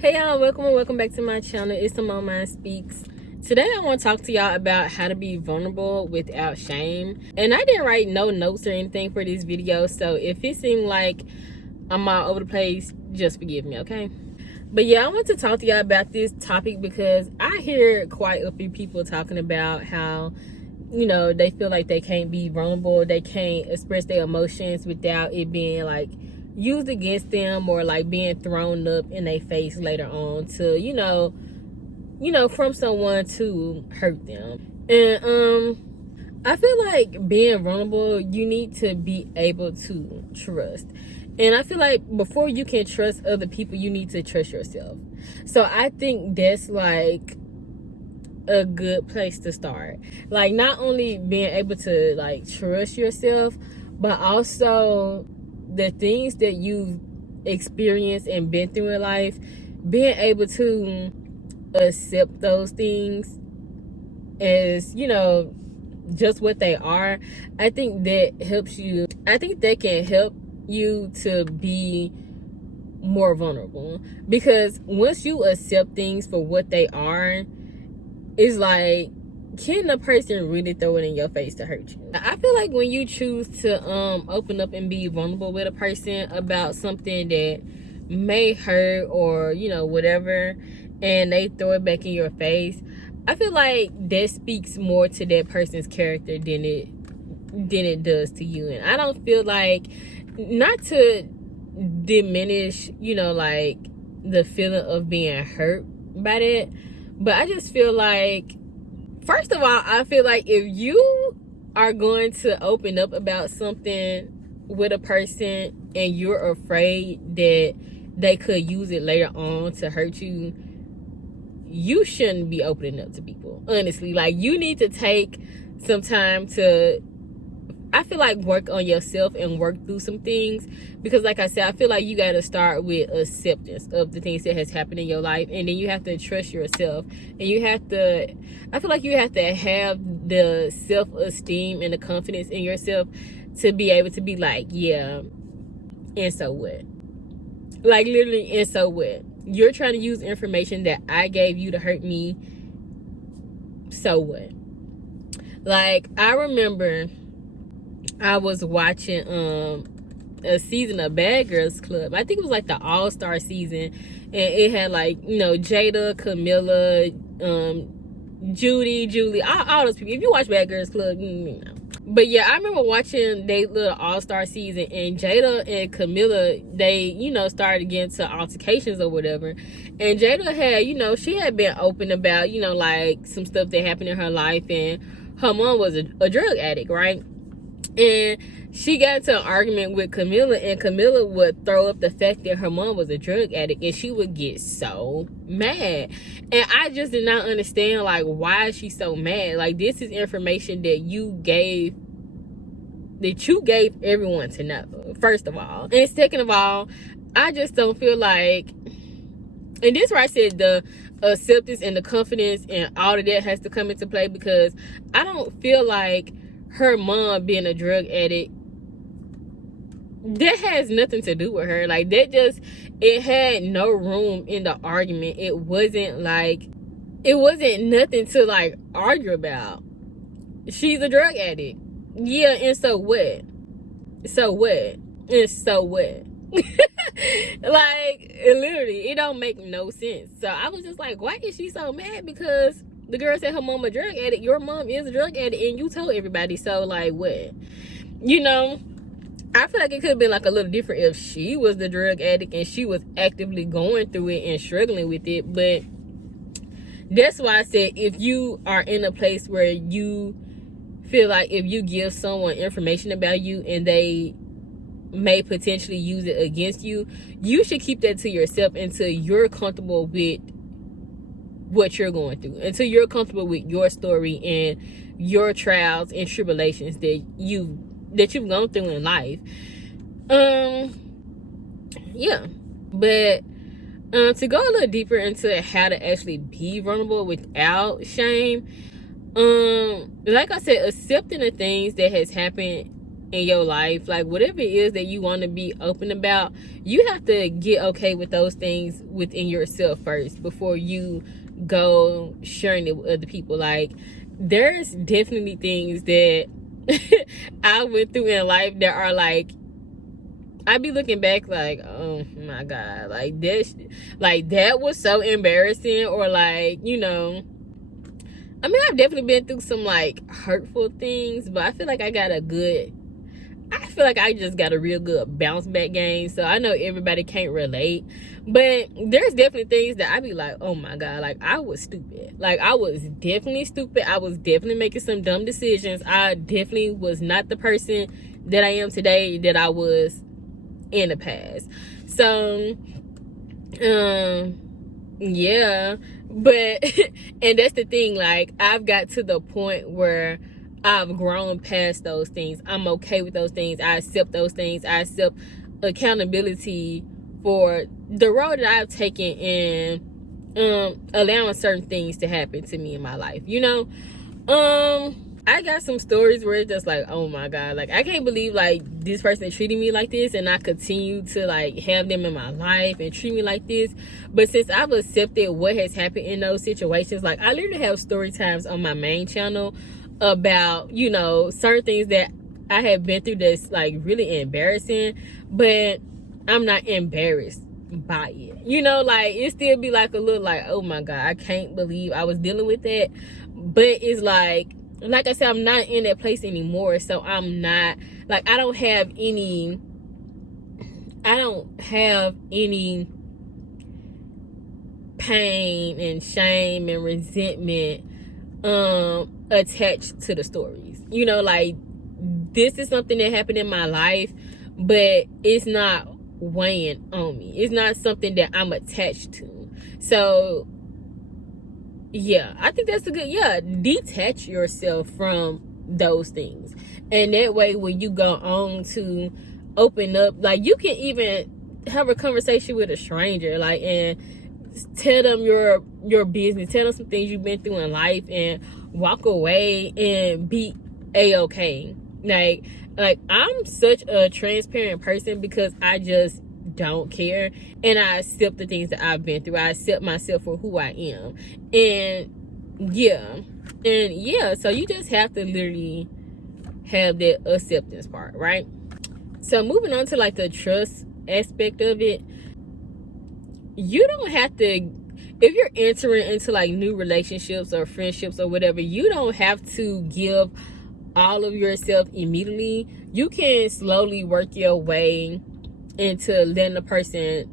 Hey y'all, welcome and welcome back to my channel. It's Simone Mind Speaks. Today I want to talk to y'all about how to be vulnerable without shame. And I didn't write no notes or anything for this video, so if it seemed like I'm all over the place, just forgive me, okay? But yeah, I want to talk to y'all about this topic because I hear quite a few people talking about how, you know, they feel like they can't be vulnerable, they can't express their emotions without it being like used against them or like being thrown up in their face later on to, you know, from someone to hurt them. And I feel like being vulnerable, you need to be able to trust. And I feel like before you can trust other people, you need to trust yourself. So I think that's like a good place to start. Like, not only being able to like trust yourself, but also the things that you've experienced and been through in life, being able to accept those things as, you know, just what they are. I think that helps you. I think that can help you to be more vulnerable, because once you accept things for what they are, it's like, can the person really throw it in your face to hurt you? I feel like when you choose to open up and be vulnerable with a person about something that may hurt or, you know, whatever, and they throw it back in your face, I feel like that speaks more to that person's character than it does to you. And I don't feel like, not to diminish, you know, like the feeling of being hurt by that, but I just feel like, first of all, I feel like if you are going to open up about something with a person and you're afraid that they could use it later on to hurt you, you shouldn't be opening up to people, honestly. Like, you need to take some time to, I feel like, work on yourself and work through some things, because like I said, I feel like you got to start with acceptance of the things that has happened in your life, and then you have to trust yourself, and you have to, I feel like you have to have the self-esteem and the confidence in yourself to be able to be like, yeah, and so what? Like, literally, and so what? You're trying to use information that I gave you to hurt me, so what? Like, I remember I was watching a season of Bad Girls Club. I think it was like the all-star season, and it had like, you know, Jada, Camilla, Julie, all those people. If you watch Bad Girls Club, you know. But yeah, I remember watching they little all-star season, and Jada and Camilla, they, you know, started getting to altercations or whatever. And Jada had, you know, she had been open about, you know, like some stuff that happened in her life, and her mom was a drug addict, right? And she got into an argument with Camilla, and Camilla would throw up the fact that her mom was a drug addict, and she would get so mad. And I just did not understand, like, why is she so mad? Like, this is information that you gave everyone to know, first of all. And second of all, I just don't feel like, and this where I said the acceptance and the confidence and all of that has to come into play, because I don't feel like her mom being a drug addict, that has nothing to do with her. Like, that just, it had no room in the argument. It wasn't nothing to like argue about. She's a drug addict, yeah, and so what? And so what? Like, literally, it don't make no sense. So I was just like, why is she so mad? Because the girl said her mom a drug addict. Your mom is a drug addict, and you told everybody. So, like, what? You know, I feel like it could have been like a little different if she was the drug addict and she was actively going through it and struggling with it. But that's why I said, if you are in a place where you feel like if you give someone information about you and they may potentially use it against you, you should keep that to yourself until you're comfortable with what you're going through, until you're comfortable with your story and your trials and tribulations that you've gone through in life. Yeah. But to go a little deeper into how to actually be vulnerable without shame, like I said, accepting the things that has happened in your life, like whatever it is that you want to be open about, you have to get okay with those things within yourself first before you go sharing it with other people. Like, there's definitely things that I went through in life that are like, I be looking back like, oh my God, like this, like that was so embarrassing. Or like, you know, I mean, I've definitely been through some like hurtful things, but I feel like I feel like I just got a real good bounce back game. So I know everybody can't relate, but there's definitely things that I be like, oh my God, like I was stupid. Like I was definitely stupid. I was definitely making some dumb decisions. I definitely was not the person that I am today that I was in the past. So, yeah, but, and that's the thing, like I've got to the point where I've grown past those things. I'm okay with those things. I accept those things. I accept accountability for the road that I've taken in allowing certain things to happen to me in my life, you know. I got some stories where it's just like, oh my God, like I can't believe like this person treated me like this, and I continue to like have them in my life and treat me like this. But since I've accepted what has happened in those situations, like I literally have story times on my main channel about, you know, certain things that I have been through that's like really embarrassing, but I'm not embarrassed by it, you know. Like it still be like a little like, oh my God, I can't believe I was dealing with that. But it's like I said, I'm not in that place anymore. So I'm not like, I don't have any pain and shame and resentment attached to the stories, you know. Like this is something that happened in my life, but it's not weighing on me. It's not something that I'm attached to. So yeah, I think that's a good, detach yourself from those things. And that way when you go on to open up, like you can even have a conversation with a stranger, like, and tell them your business, tell them some things you've been through in life, and walk away and be a-okay. Like I'm such a transparent person because I just don't care, and I accept the things that I've been through. I accept myself for who I am. And yeah, so you just have to literally have that acceptance part, right? So moving on to like the trust aspect of it, you don't have to, if you're entering into like new relationships or friendships or whatever, you don't have to give all of yourself immediately. You can slowly work your way into letting the person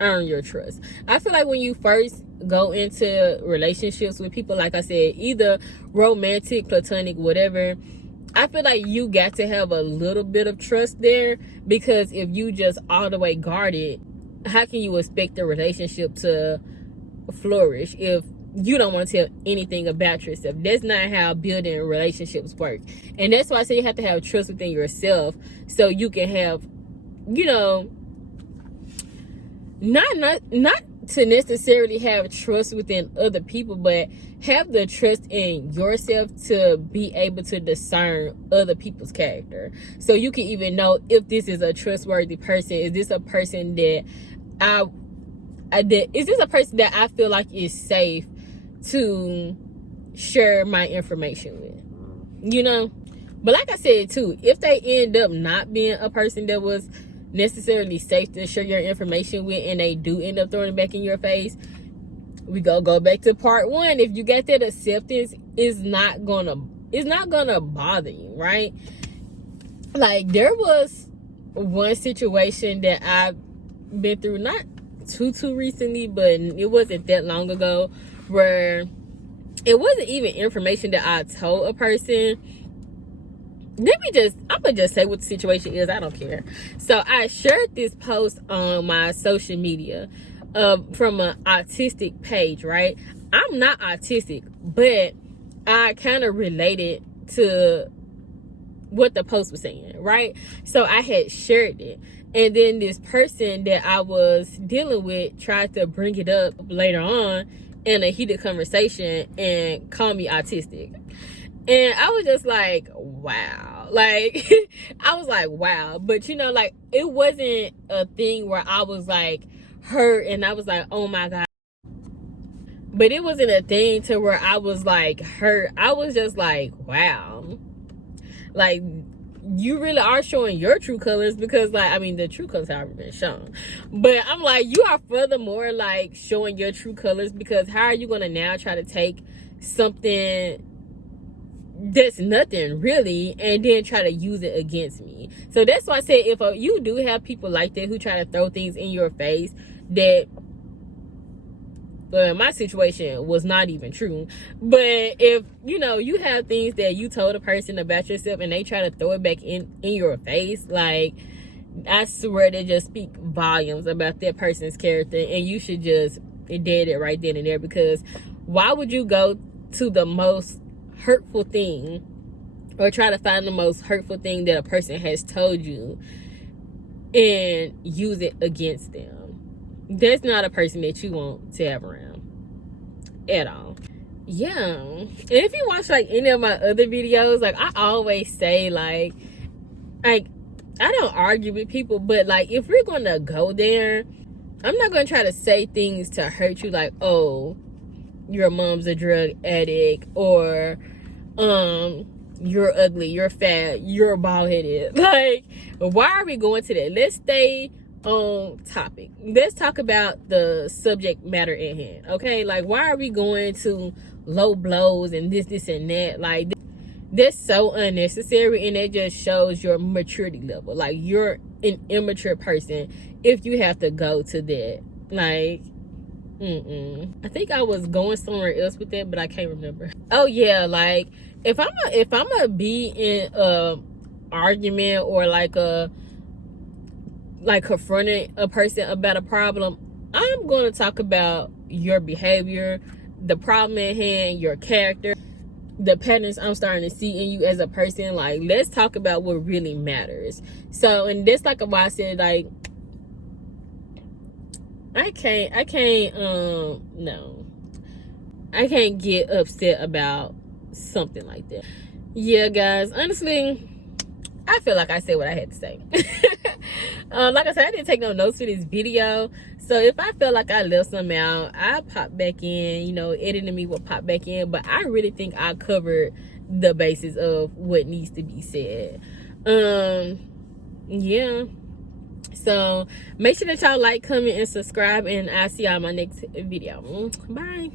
earn your trust. I feel like when you first go into relationships with people, like I said, either romantic, platonic, whatever, I feel like you got to have a little bit of trust there, because if you just all the way guarded, how can you expect the relationship to flourish if you don't want to tell anything about yourself? That's not how building relationships work. And that's why I say you have to have trust within yourself, so you can have, you know, not to necessarily have trust within other people, but have the trust in yourself to be able to discern other people's character, so you can even know if this is a trustworthy person. Is this a person that is this a person that I feel like is safe to share my information with, you know? But like I said too, if they end up not being a person that was necessarily safe to share your information with, and they do end up throwing it back in your face, we go back to part one. If you get that acceptance, it's not gonna bother you, right? Like there was one situation that I've been through, not too recently, but it wasn't that long ago, where it wasn't even information that I told a person. I'm gonna just say what the situation is. I don't care. So I shared this post on my social media from an autistic page, right? I'm not autistic, but I kind of related to what the post was saying, right? So I had shared it, and then this person that I was dealing with tried to bring it up later on in a heated conversation and call me autistic. And I was just like, wow. wow. Like, I was like, wow. But, you know, like, it wasn't a thing where I was, like, hurt and I was like, oh, my God. But it wasn't a thing to where I was, like, hurt. I was just like, wow. Like, you really are showing your true colors because, like, I mean, the true colors haven't been shown. But I'm like, you are furthermore, like, showing your true colors because how are you going to now try to take something that's nothing really and then try to use it against me? So that's why I said if you do have people like that who try to throw things in your face that, well, my situation was not even true, but if you know you have things that you told a person about yourself and they try to throw it back in your face, like, I swear they just speak volumes about that person's character, and you should just dead it right then and there. Because why would you go to the most hurtful thing or try to find the most hurtful thing that a person has told you and use it against them? That's not a person that you want to have around at all. Yeah. And if you watch like any of my other videos, like, I always say like I don't argue with people, but like, if we're gonna go there, I'm not gonna try to say things to hurt you, like, oh, your mom's a drug addict, or you're ugly, you're fat, you're bald-headed. Like, why are we going to that? Let's stay on topic. Let's talk about the subject matter at hand, okay? Like, why are we going to low blows and this and that? Like, that's so unnecessary, and it just shows your maturity level. Like, you're an immature person if you have to go to that. Like, I think I was going somewhere else with that, but I can't remember. Oh yeah, like, if I'm a be in a argument or like confronting a person about a problem, I'm going to talk about your behavior, the problem at hand, your character, the patterns I'm starting to see in you as a person. Like, let's talk about what really matters. So, and that's like why I said, like, I can't get upset about something like that. Yeah, guys, honestly, I feel like I said what I had to say. Like I said, I didn't take no notes for this video, so if I feel like I left something out, I'll pop back in. You know, editing me will pop back in, but I really think I covered the basis of what needs to be said. Yeah, so make sure that y'all like, comment, and subscribe, and I'll see y'all in my next video. Bye.